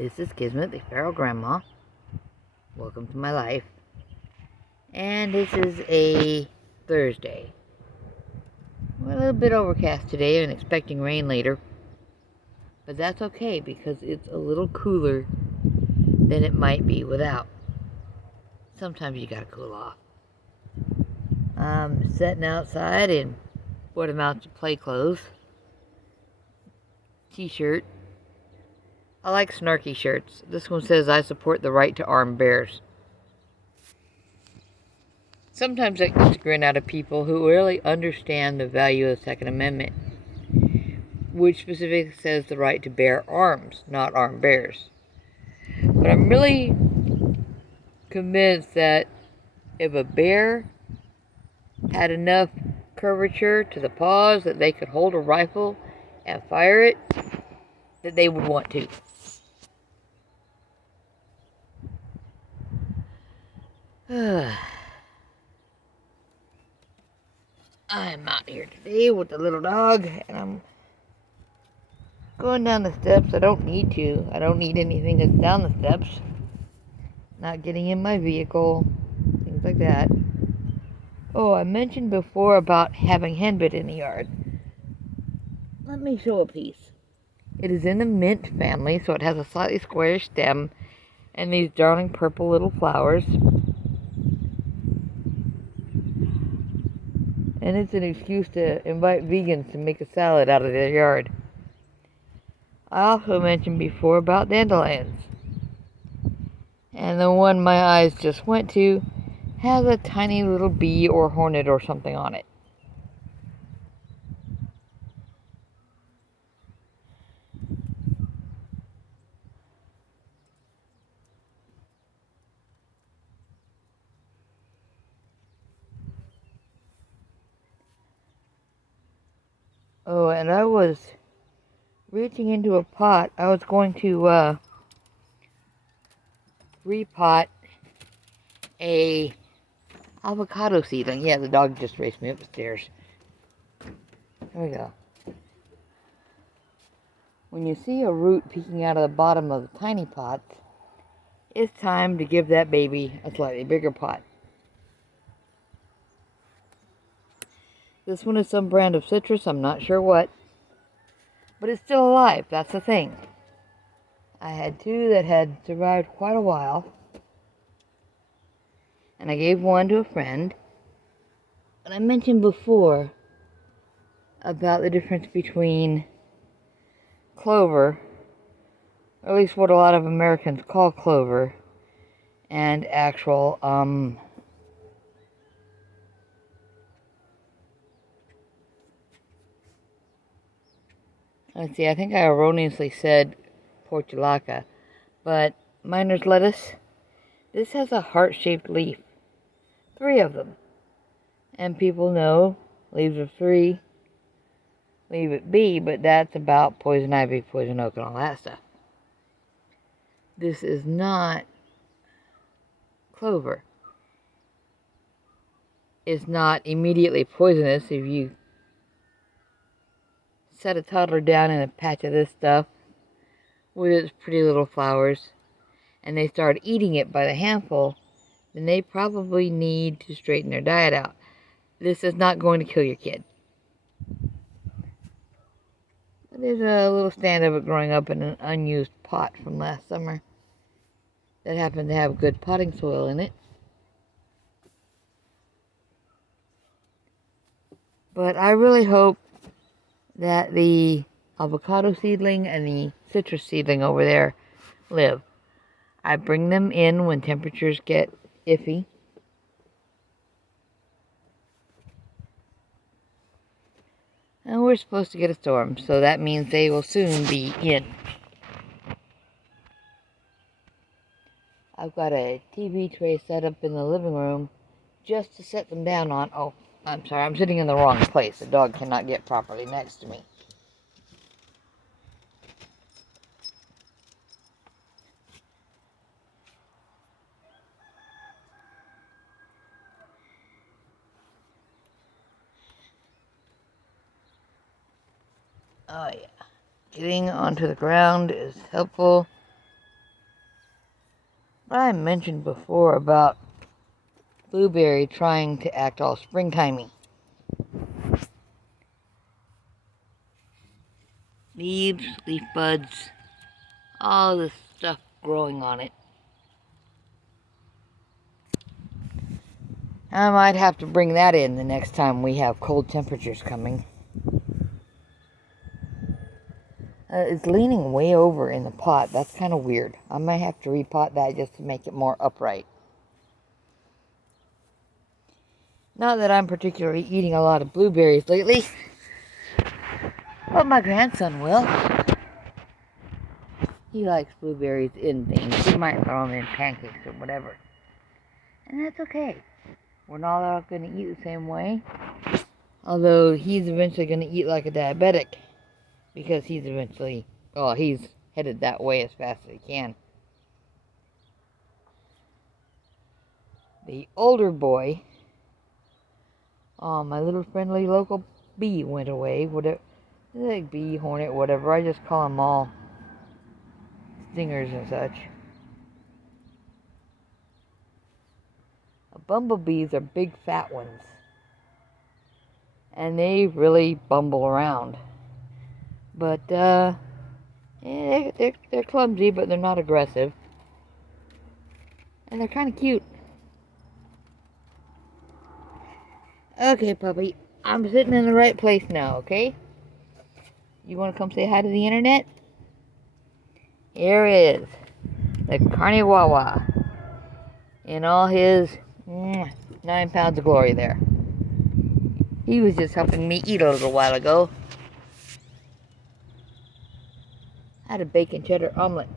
This is Kismet, the feral grandma. Welcome to my life. And this is a Thursday. We're a little bit overcast today and expecting rain later. But that's okay because it's a little cooler than it might be without. Sometimes you gotta cool off. I'm sitting outside in what amounts to play clothes. T-shirt. I like snarky shirts. This one says, "I support the right to arm bears." Sometimes that gets a grin out of people who really understand the value of the Second Amendment, which specifically says the right to bear arms, not arm bears. But I'm really convinced that if a bear had enough curvature to the paws that they could hold a rifle and fire it, that they would want to. I'm out here today with the little dog, and I'm going down the steps. I don't need to. I don't need anything that's down the steps. Not getting in my vehicle, things like that. Oh, I mentioned before about having henbit in the yard. Let me show a piece. It is in the mint family, so it has a slightly squarish stem and these darling purple little flowers. And it's an excuse to invite vegans to make a salad out of their yard. I also mentioned before about dandelions. And the one my eyes just went to has a tiny little bee or hornet or something on it. Oh, and I was reaching into a pot. I was going to repot a avocado seedling. Yeah, the dog just raced me up the stairs. There we go. When you see a root peeking out of the bottom of the tiny pots, it's time to give that baby a slightly bigger pot. This one is some brand of citrus, I'm not sure what, but it's still alive, that's the thing. I had two that had survived quite a while, and I gave one to a friend. And I mentioned before about the difference between clover, or at least what a lot of Americans call clover, and actual, let's see, I think I erroneously said portulaca, but miner's lettuce. This has a heart-shaped leaf. 3 of them. And people know leaves of 3, leave it be, but that's about poison ivy, poison oak, and all that stuff. This is not clover. It's not immediately poisonous if you set a toddler down in a patch of this stuff with its pretty little flowers, and they start eating it by the handful, then they probably need to straighten their diet out. This is not going to kill your kid. There's a little stand of it growing up in an unused pot from last summer that happened to have good potting soil in it. But I really hope that the avocado seedling and the citrus seedling over there live. I bring them in when temperatures get iffy. And we're supposed to get a storm, so that means they will soon be in. I've got a TV tray set up in the living room just to set them down on. Oh, I'm sorry, I'm sitting in the wrong place. The dog cannot get properly next to me. Oh yeah, getting onto the ground is helpful. I mentioned before about Blueberry trying to act all springtimey. Leaves, leaf buds, all this stuff growing on it. I might have to bring that in the next time we have cold temperatures coming. It's leaning way over in the pot. That's kind of weird. I might have to repot that just to make it more upright. Not that I'm particularly eating a lot of blueberries lately, but my grandson will. He likes blueberries in things. He might throw them in pancakes or whatever. And that's okay. We're not all going to eat the same way. Although he's eventually going to eat like a diabetic. Because he's headed that way as fast as he can. The older boy, my little friendly local bee went away. Whatever, like bee, hornet, whatever. I just call them all stingers and such. Bumblebees are big fat ones. And they really bumble around. But, they're clumsy, but they're not aggressive. And they're kind of cute. Okay, puppy. I'm sitting in the right place now, okay? You want to come say hi to the internet? Here is the Carniwawa in all his 9 pounds of glory there. He was just helping me eat a little while ago. I had a bacon cheddar omelet.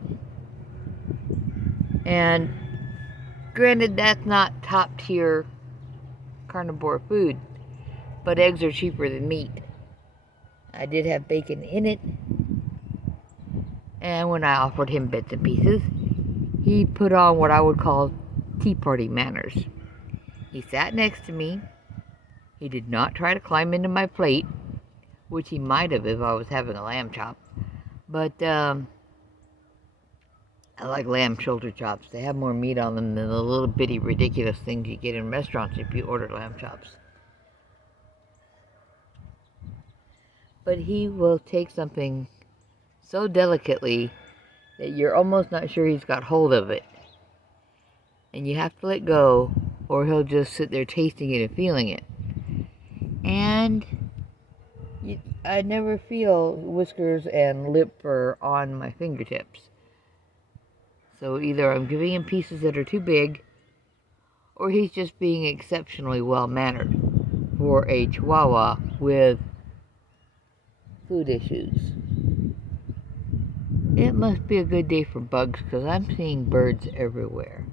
And granted, that's not top tier carnivore food, but eggs are cheaper than meat. I did have bacon in it, and when I offered him bits and pieces, he put on what I would call tea party manners. He sat next to me. He did not try to climb into my plate, which he might have if I was having a lamb chop. But I like lamb shoulder chops. They have more meat on them than the little bitty ridiculous things you get in restaurants if you order lamb chops. But he will take something so delicately that you're almost not sure he's got hold of it. And you have to let go, or he'll just sit there tasting it and feeling it. And I never feel whiskers and lip fur on my fingertips. So either I'm giving him pieces that are too big, or he's just being exceptionally well-mannered for a Chihuahua with food issues. It must be a good day for bugs, because I'm seeing birds everywhere.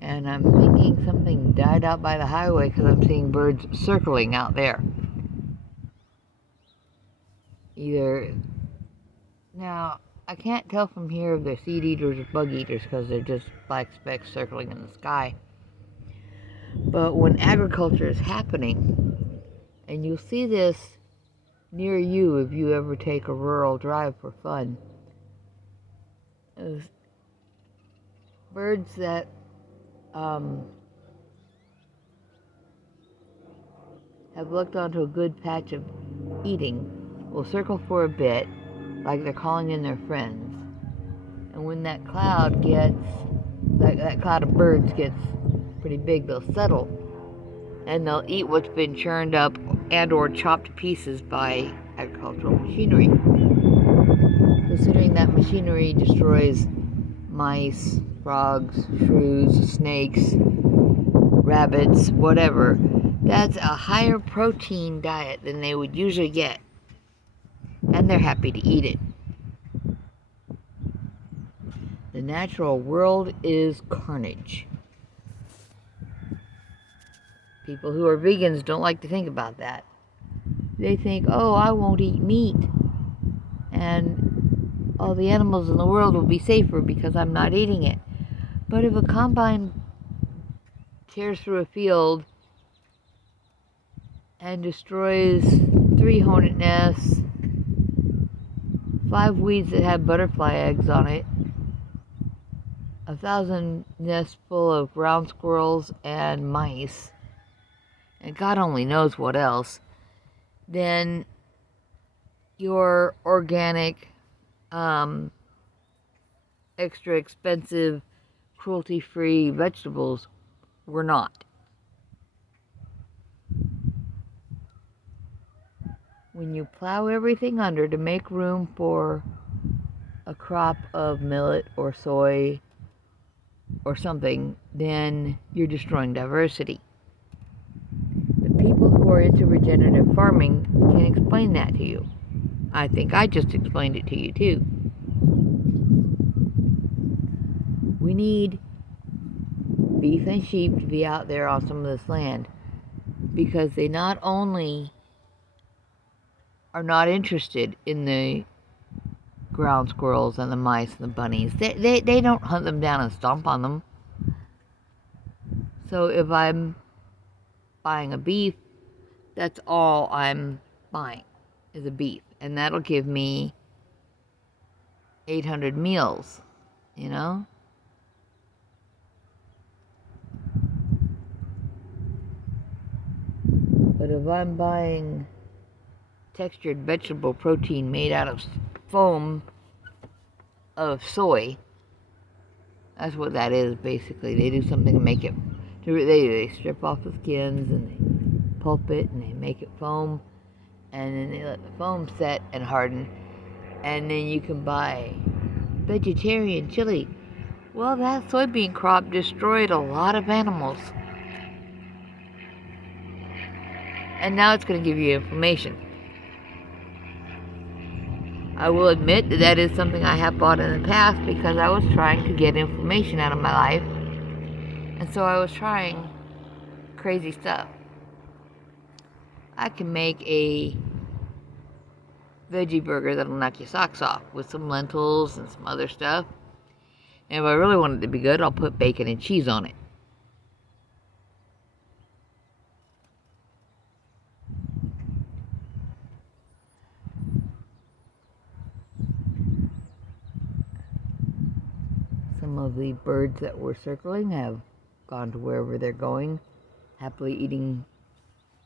And I'm thinking something died out by the highway, because I'm seeing birds circling out there. Now, I can't tell from here if they're seed eaters or bug eaters, because they're just black specks circling in the sky. But when agriculture is happening, and you'll see this near you if you ever take a rural drive for fun, birds that have looked onto a good patch of eating will circle for a bit, like they're calling in their friends. And when that cloud of birds gets pretty big, they'll settle, and they'll eat what's been churned up and or chopped to pieces by agricultural machinery. Considering that machinery destroys mice, frogs, shrews, snakes, rabbits, whatever, that's a higher protein diet than they would usually get. And they're happy to eat it. The natural world is carnage. People who are vegans don't like to think about that. They think, oh, I won't eat meat, and all the animals in the world will be safer because I'm not eating it. But if a combine tears through a field and destroys 3 hornet nests, 5 weeds that have butterfly eggs on it, 1,000 nests full of ground squirrels and mice, and God only knows what else, then your organic, extra expensive, cruelty-free vegetables were not. When you plow everything under to make room for a crop of millet or soy or something, then you're destroying diversity. The people who are into regenerative farming can explain that to you. I think I just explained it to you too. We need beef and sheep to be out there on some of this land because they not only are not interested in the ground squirrels and the mice and the bunnies. They don't hunt them down and stomp on them. So if I'm buying a beef, that's all I'm buying is a beef. And that'll give me 800 meals, you know? But if I'm buying textured vegetable protein made out of foam of soy, that's what that is basically. They do something to make it, they strip off the skins and they pulp it and they make it foam, and then they let the foam set and harden, and then you can buy vegetarian chili. Well, that soybean crop destroyed a lot of animals. And now it's going to give you inflammation. I will admit that that is something I have bought in the past because I was trying to get inflammation out of my life. And so I was trying crazy stuff. I can make a veggie burger that'll knock your socks off with some lentils and some other stuff. And if I really want it to be good, I'll put bacon and cheese on it. Some of the birds that were circling have gone to wherever they're going, happily eating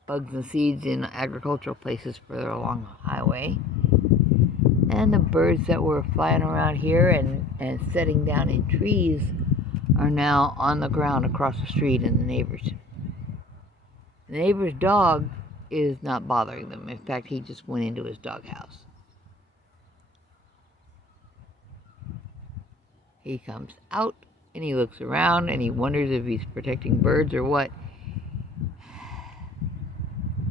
bugs and seeds in agricultural places further along the highway. And the birds that were flying around here and setting down in trees are now on the ground across the street in the neighbor's. The neighbor's dog is not bothering them. In fact, he just went into his doghouse. He comes out and he looks around and he wonders if he's protecting birds or what.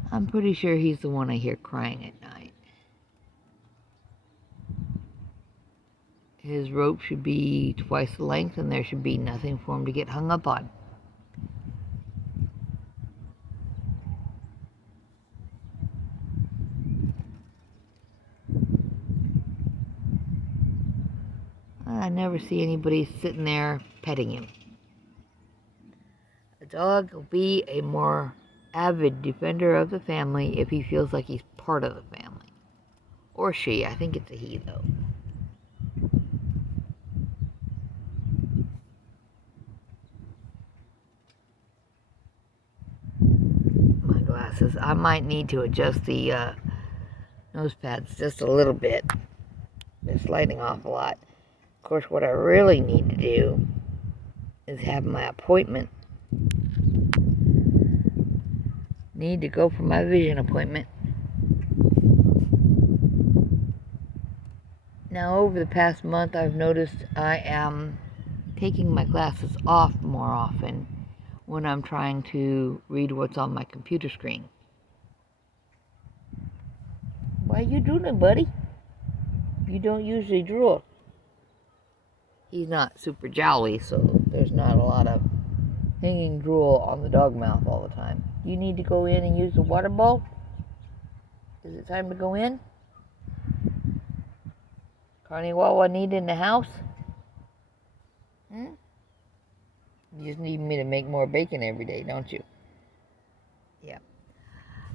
I'm pretty sure he's the one I hear crying at night. His rope should be twice the length and there should be nothing for him to get hung up on. I never see anybody sitting there petting him. A dog will be a more avid defender of the family if he feels like he's part of the family. Or she. I think it's a he, though. My glasses. I might need to adjust the nose pads just a little bit. They're sliding off a lot. Of course, what I really need to do is have my appointment. Need to go for my vision appointment. Now, over the past month, I've noticed I am taking my glasses off more often when I'm trying to read what's on my computer screen. Why you drooling, buddy? You don't usually drool. He's not super jowly, so there's not a lot of hanging drool on the dog mouth all the time. You need to go in and use the water bowl? Is it time to go in? Carney Wawa need in the house? You just need me to make more bacon every day, don't you? Yeah.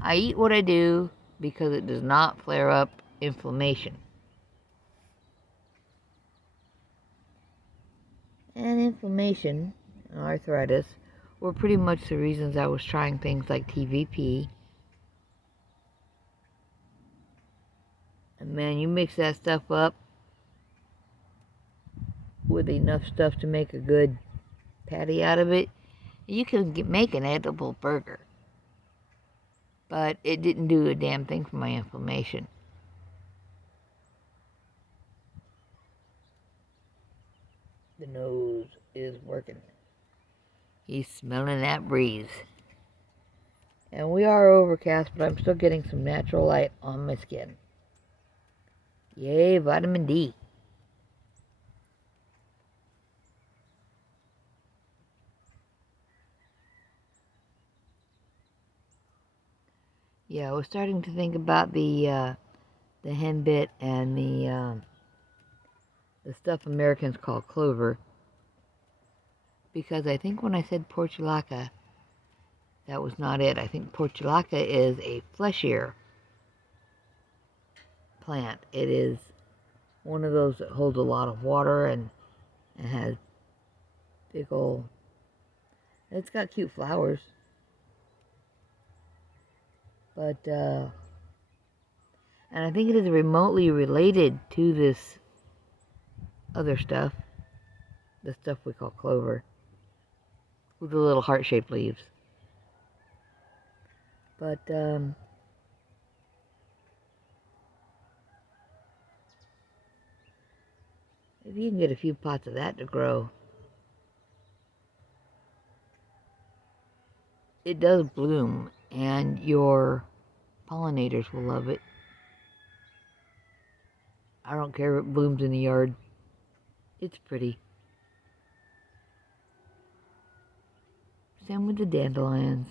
I eat what I do because it does not flare up inflammation. And inflammation and arthritis were pretty much the reasons I was trying things like TVP. And man, you mix that stuff up with enough stuff to make a good patty out of it, you can make an edible burger. But it didn't do a damn thing for my inflammation. The nose is working. He's smelling that breeze. And we are overcast, but I'm still getting some natural light on my skin. Yay, vitamin D. Yeah, I was starting to think about the henbit and the stuff Americans call clover, because I think when I said portulaca, that was not it. I think portulaca is a fleshier plant. It is one of those that holds a lot of water and has big old... It's got cute flowers. But, and I think it is remotely related to this other stuff, the stuff we call clover, with the little heart-shaped leaves. But, if you can get a few pots of that to grow, it does bloom, and your pollinators will love it. I don't care if it blooms in the yard. It's pretty. Same with the dandelions.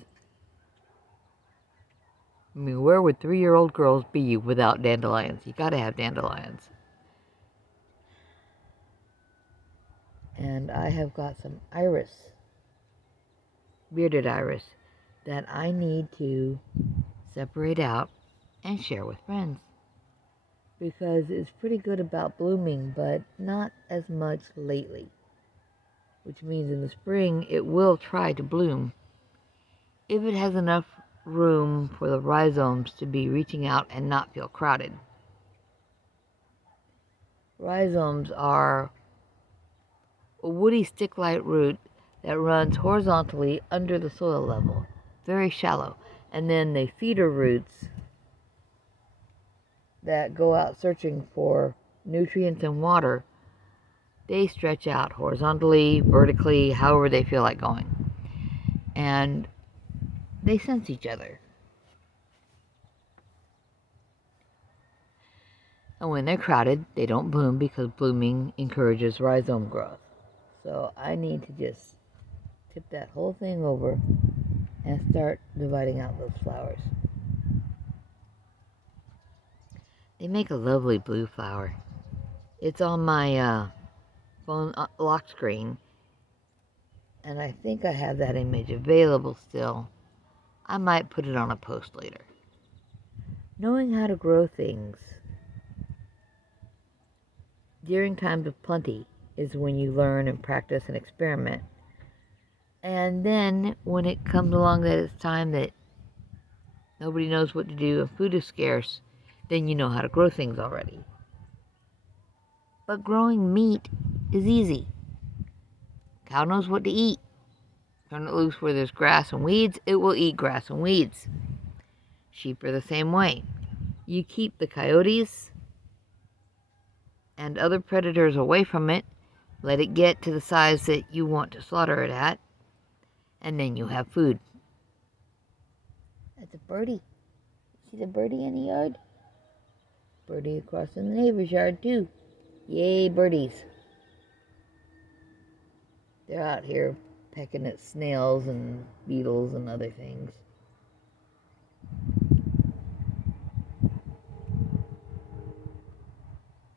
I mean, where would 3-year-old girls be without dandelions? You gotta have dandelions. And I have got some iris, bearded iris, that I need to separate out and share with friends. Because it's pretty good about blooming, but not as much lately. Which means in the spring, it will try to bloom if it has enough room for the rhizomes to be reaching out and not feel crowded. Rhizomes are a woody stick-like root that runs horizontally under the soil level, very shallow, and then they feeder roots that go out searching for nutrients and water. They stretch out horizontally, vertically, however they feel like going, and they sense each other. And when they're crowded, they don't bloom because blooming encourages rhizome growth. So I need to just tip that whole thing over and start dividing out those flowers. They make a lovely blue flower. It's on my phone lock screen, and I think I have that image available still. I might put it on a post later. Knowing how to grow things during times of plenty is when you learn and practice and experiment. And then when it comes along that it's time that nobody knows what to do and food is scarce, then you know how to grow things already. But growing meat is easy. Cow knows what to eat. Turn it loose where there's grass and weeds, it will eat grass and weeds. Sheep are the same way. You keep the coyotes and other predators away from it, let it get to the size that you want to slaughter it at, and then you have food. That's a birdie. See the birdie in the yard? Birdie across in the neighbor's yard too. Yay, birdies. They're out here pecking at snails and beetles and other things.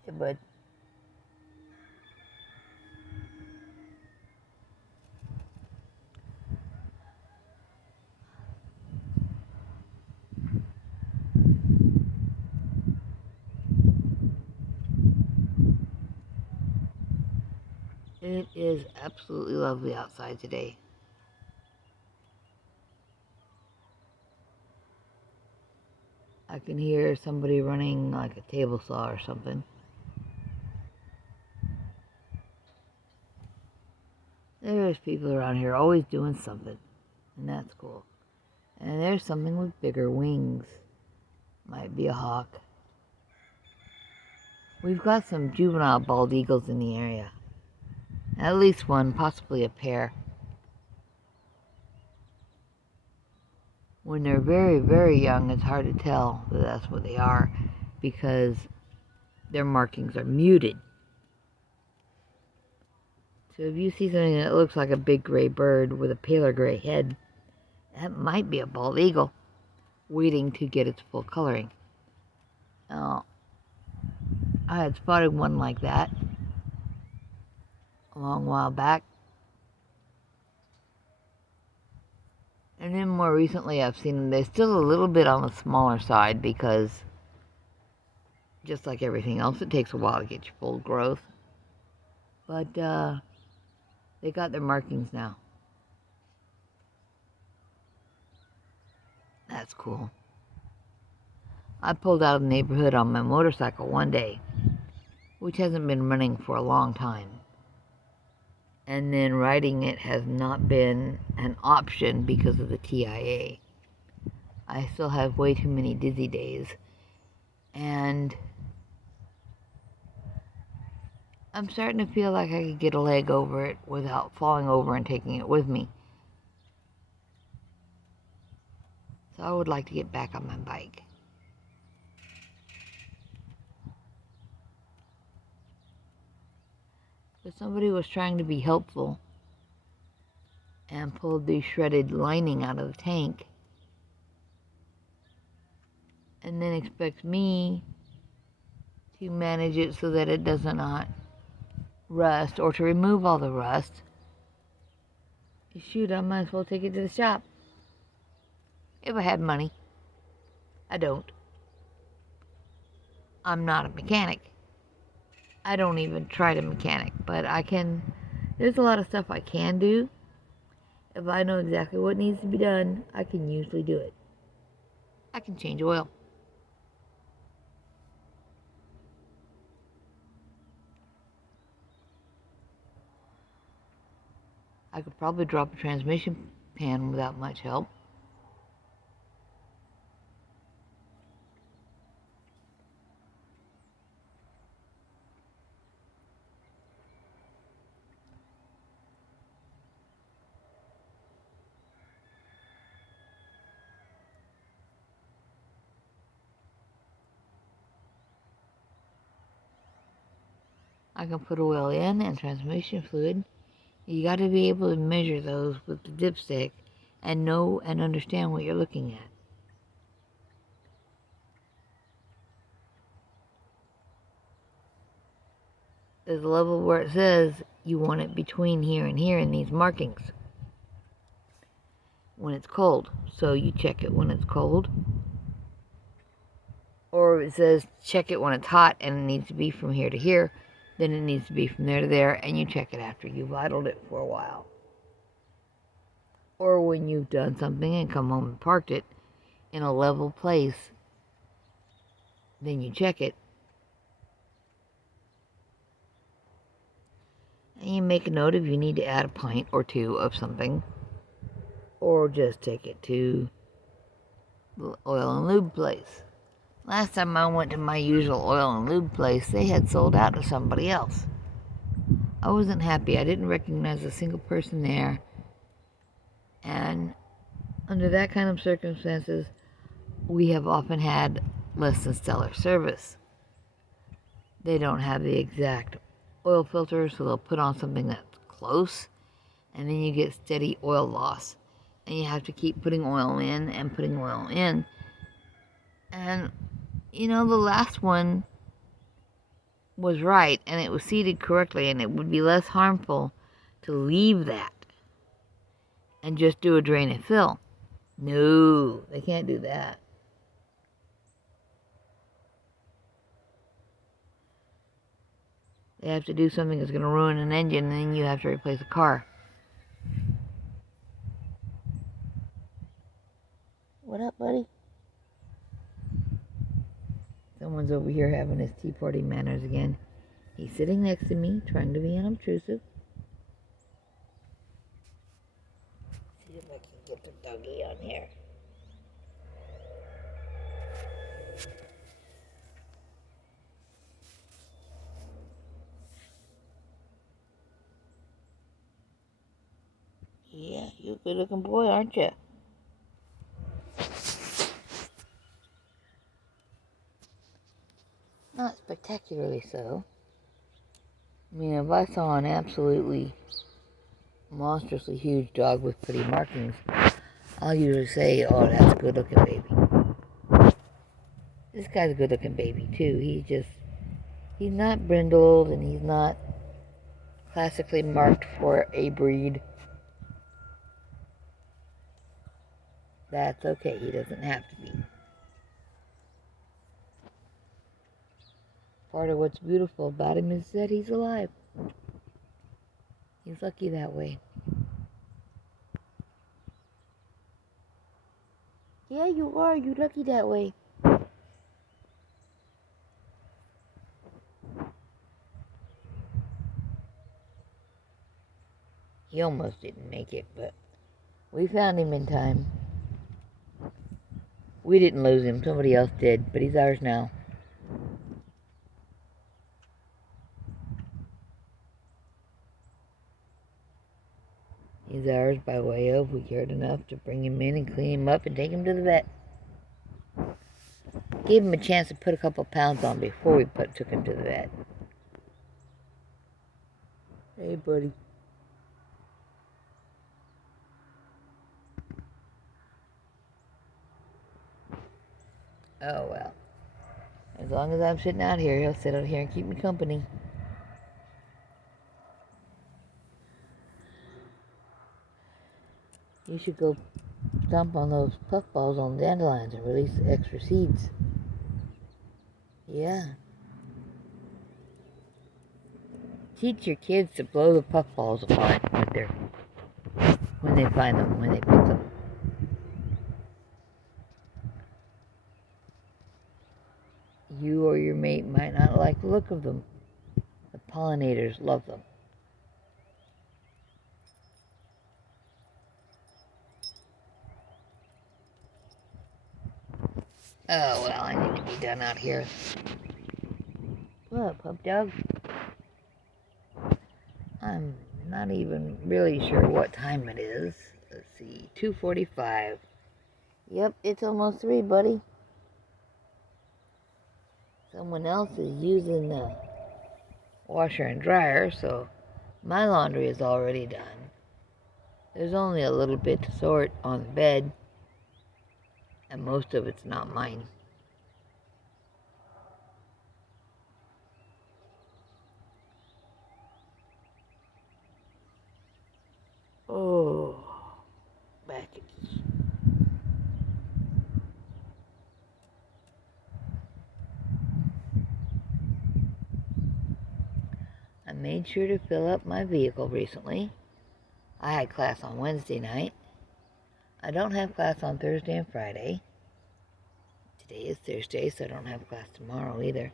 Hey, bud. It is absolutely lovely outside today. I can hear somebody running like a table saw or something. There's people around here always doing something, and that's cool. And there's something with bigger wings. Might be a hawk. We've got some juvenile bald eagles in the area. At least one, possibly a pair. When they're very, very young, it's hard to tell that that's what they are because their markings are muted. So if you see something that looks like a big gray bird with a paler gray head, that might be a bald eagle waiting to get its full coloring. Now, I had spotted one like that a long while back. And then more recently I've seen them. They're still a little bit on the smaller side because just like everything else, it takes a while to get your full growth. But they got their markings now. That's cool. I pulled out of the neighborhood on my motorcycle one day, which hasn't been running for a long time. And then riding it has not been an option because of the TIA. I still have way too many dizzy days. And I'm starting to feel like I could get a leg over it without falling over and taking it with me. So I would like to get back on my bike. But somebody was trying to be helpful and pulled the shredded lining out of the tank and then expects me to manage it so that it does not rust or to remove all the rust. Shoot, I might as well take it to the shop. If I had money. I don't. I'm not a mechanic. I don't even try to mechanic, but I can. There's a lot of stuff I can do. If I know exactly what needs to be done, I can usually do it. I can change oil. I could probably drop a transmission pan without much help. I can put oil in and transmission fluid. You got to be able to measure those with the dipstick and know and understand what you're looking at. There's a level where it says you want it between here and here in these markings when it's cold. So you check it when it's cold. Or it says check it when it's hot and it needs to be from here to here. Then it needs to be from there to there, and you check it after you've idled it for a while. Or when you've done something and come home and parked it in a level place, then you check it. And you make a note if you need to add a pint or two of something. Or just take it to the oil and lube place. Last time I went to my usual oil and lube place, they had sold out to somebody else. I wasn't happy. I didn't recognize a single person there. And under that kind of circumstances, we have often had less than stellar service. They don't have the exact oil filter, so they'll put on something that's close, and then you get steady oil loss. And you have to keep putting oil in and putting oil in. And, the last one was right, and it was seated correctly, and it would be less harmful to leave that and just do a drain and fill. No, they can't do that. They They have to do something that's going to ruin an engine, and then you have to replace a car. What up, buddy? Someone's over here having his tea party manners again. He's sitting next to me, trying to be unobtrusive. See if I can get the doggy on here. Yeah, you're a good-looking boy, aren't you? Not spectacularly so. I mean, if I saw an absolutely monstrously huge dog with pretty markings, I'll usually say, oh, that's a good-looking baby. This guy's a good-looking baby, too. He's not brindled, and he's not classically marked for a breed. That's okay. He doesn't have to be. Part of what's beautiful about him is that he's alive. He's lucky that way. Yeah, you are. You're lucky that way. He almost didn't make it, but we found him in time. We didn't lose him. Somebody else did, but he's ours now. He's ours by way of we cared enough to bring him in and clean him up and take him to the vet. Gave him a chance to put a couple pounds on before we took him to the vet. Hey, buddy. Oh, well. As long as I'm sitting out here, he'll sit out here and keep me company. You should go stomp on those puffballs on dandelions and release the extra seeds. Yeah. Teach your kids to blow the puffballs apart when they find them, when they pick them. You or your mate might not like the look of them. The pollinators love them. Oh, well, I need to be done out here. What, pup dog? I'm not even really sure what time it is. Let's see, 2:45. Yep, it's almost 3, buddy. Someone else is using the washer and dryer, so my laundry is already done. There's only a little bit to sort on the bed, and most of it's not mine. Oh, back again. I made sure to fill up my vehicle recently. I had class on Wednesday night. I don't have class on Thursday and Friday. Today is Thursday, so I don't have class tomorrow either.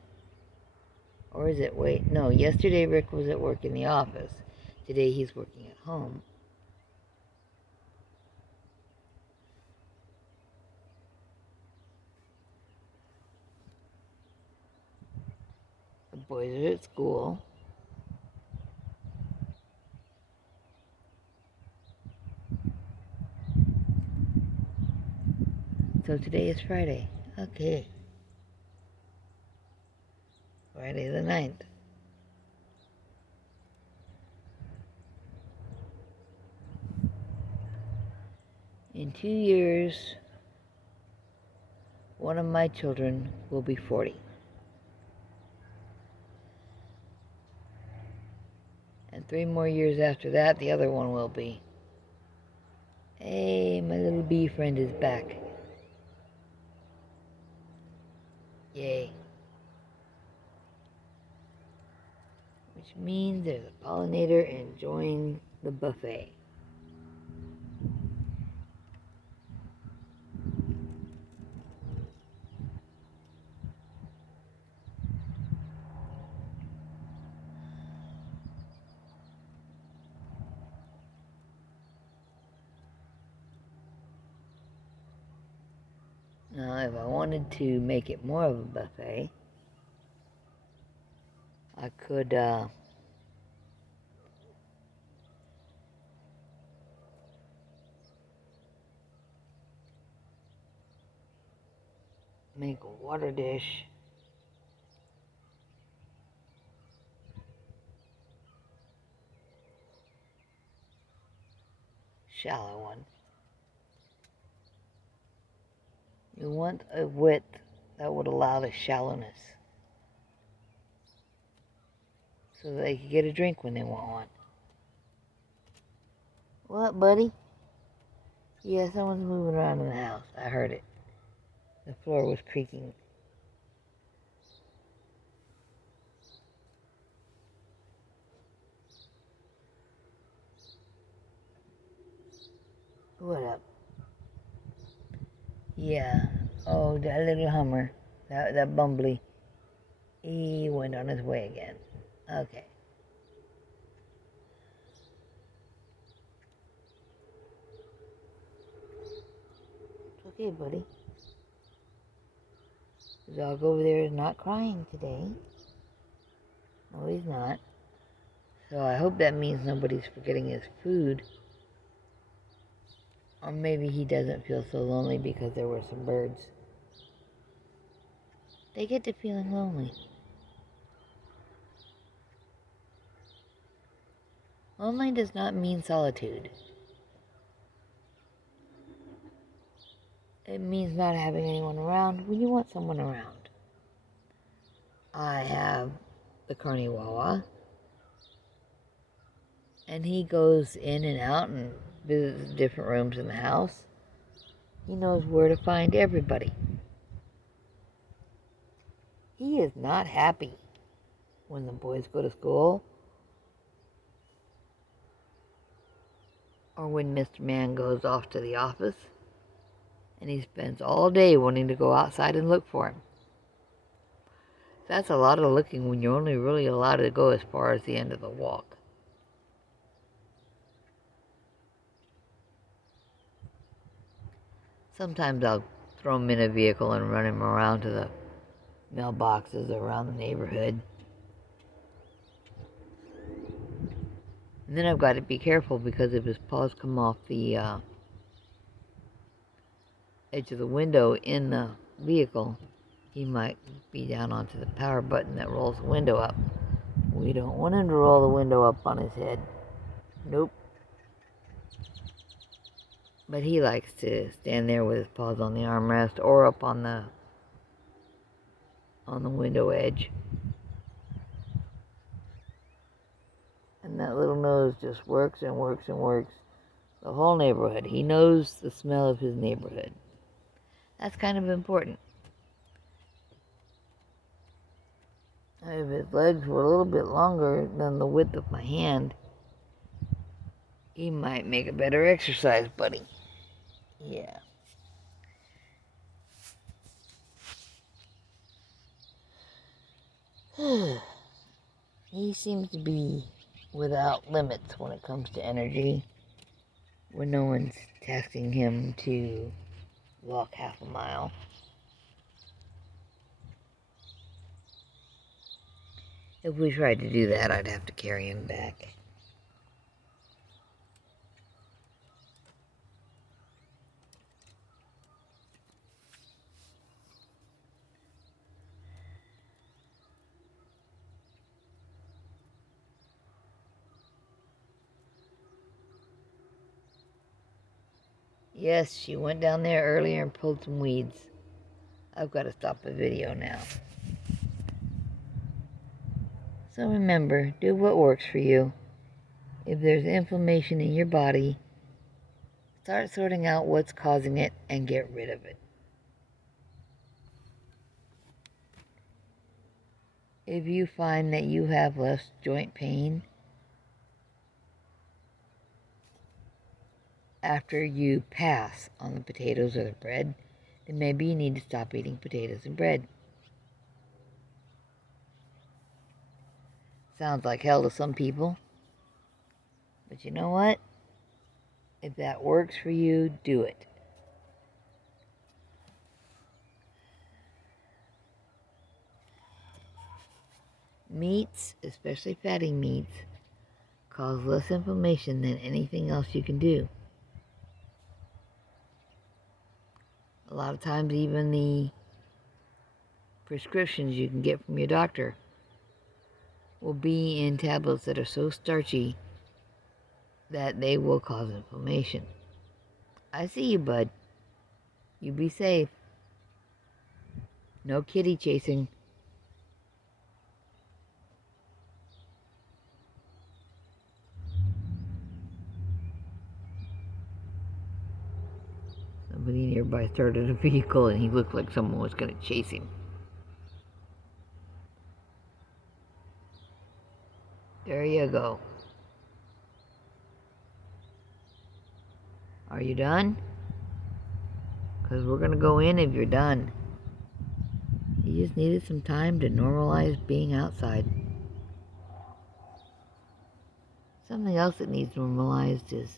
Or is it, wait, no, yesterday Rick was at work in the office. Today he's working at home. The boys are at school. So today is Friday. Okay. Friday the 9th. In 2 years, one of my children will be 40. And 3 more years after that, the other one will be. Hey, my little bee friend is back. Yay. Which means there's a pollinator enjoying the buffet. Now, if I wanted to make it more of a buffet, I could make a water dish shallow one. You want a width that would allow the shallowness so that they can get a drink when they want one. What, buddy? Yeah, someone's moving around in the house. I heard it. The floor was creaking. What up? Yeah. Oh, that little Hummer. That bumbly. He went on his way again. Okay. It's okay, buddy. The dog over there is not crying today. No, he's not. So I hope that means nobody's forgetting his food. Or maybe he doesn't feel so lonely because there were some birds. They get to feeling lonely. Lonely does not mean solitude. It means not having anyone around when you want someone around. I have the Carney Wawa, and he goes in and out and visits different rooms in the house. He knows where to find everybody. He is not happy when the boys go to school or when Mr. Man goes off to the office and he spends all day wanting to go outside and look for him. That's a lot of looking when you're only really allowed to go as far as the end of the walk. Sometimes I'll throw him in a vehicle and run him around to the mailboxes around the neighborhood. And then I've got to be careful because if his paws come off the edge of the window in the vehicle, he might be down onto the power button that rolls the window up. We don't want him to roll the window up on his head. Nope. But he likes to stand there with his paws on the armrest or up on the window edge. And that little nose just works and works and works. The whole neighborhood. He knows the smell of his neighborhood. That's kind of important. If his legs were a little bit longer than the width of my hand, he might make a better exercise buddy. Yeah. He seems to be without limits when it comes to energy, when no one's tasking him to walk half a mile. If we tried to do that, I'd have to carry him back. Yes, she went down there earlier and pulled some weeds. I've got to stop the video now. So remember, do what works for you. If there's inflammation in your body, start sorting out what's causing it and get rid of it. If you find that you have less joint pain after you pass on the potatoes or the bread, then maybe you need to stop eating potatoes and bread. Sounds like hell to some people, but you know what? If that works for you, do it. Meats, especially fatty meats, cause less inflammation than anything else you can do. A lot of times, even the prescriptions you can get from your doctor will be in tablets that are so starchy that they will cause inflammation. I see you, bud. You be safe. No kitty chasing. Somebody nearby started a vehicle and he looked like someone was going to chase him. There you go. Are you done? Because we're going to go in if you're done. You just needed some time to normalize being outside. Something else that needs normalized is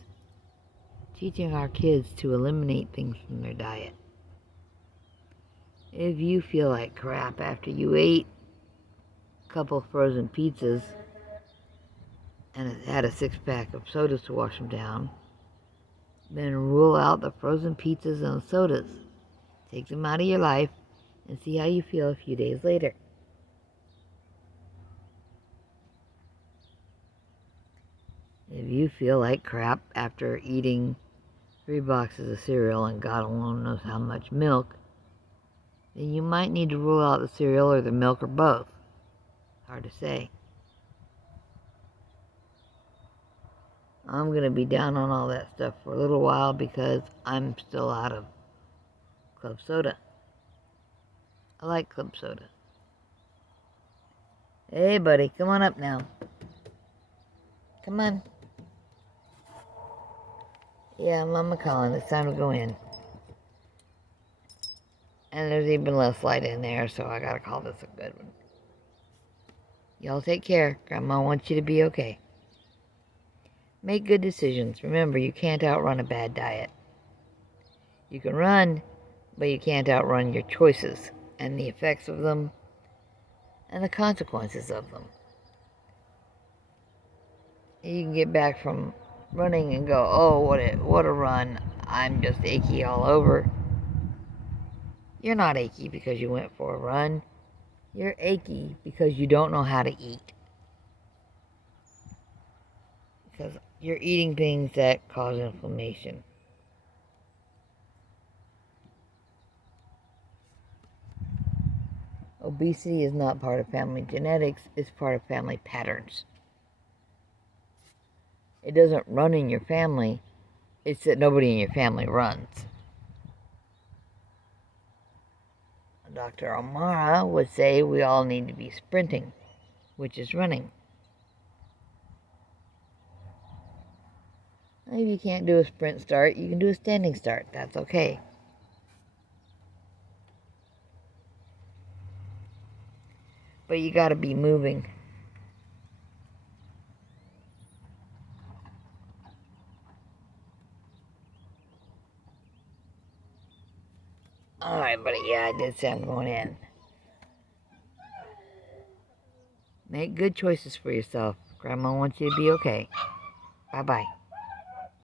teaching our kids to eliminate things from their diet. If you feel like crap after you ate a couple frozen pizzas and had a 6-pack of sodas to wash them down, then rule out the frozen pizzas and the sodas. Take them out of your life and see how you feel a few days later. If you feel like crap after eating 3 boxes of cereal and God alone knows how much milk, then you might need to rule out the cereal or the milk or both. Hard to say. I'm going to be down on all that stuff for a little while because I'm still out of club soda. I like club soda. Hey, buddy, come on up now. Come on. Yeah, Mama calling. It's time to go in. And there's even less light in there, so I gotta call this a good one. Y'all take care. Grandma wants you to be okay. Make good decisions. Remember, you can't outrun a bad diet. You can run, but you can't outrun your choices and the effects of them and the consequences of them. You can get back from running and go, oh, what a run. I'm just achy all over. You're not achy because you went for a run. You're achy because you don't know how to eat. Because you're eating things that cause inflammation. Obesity is not part of family genetics, it's part of family patterns. It doesn't run in your family, it's that nobody in your family runs. Dr. Amara would say we all need to be sprinting, which is running. If you can't do a sprint start, you can do a standing start. That's okay. But you gotta be moving. Alright, buddy, yeah, I did say I'm going in. Make good choices for yourself. Grandma wants you to be okay. Bye-bye.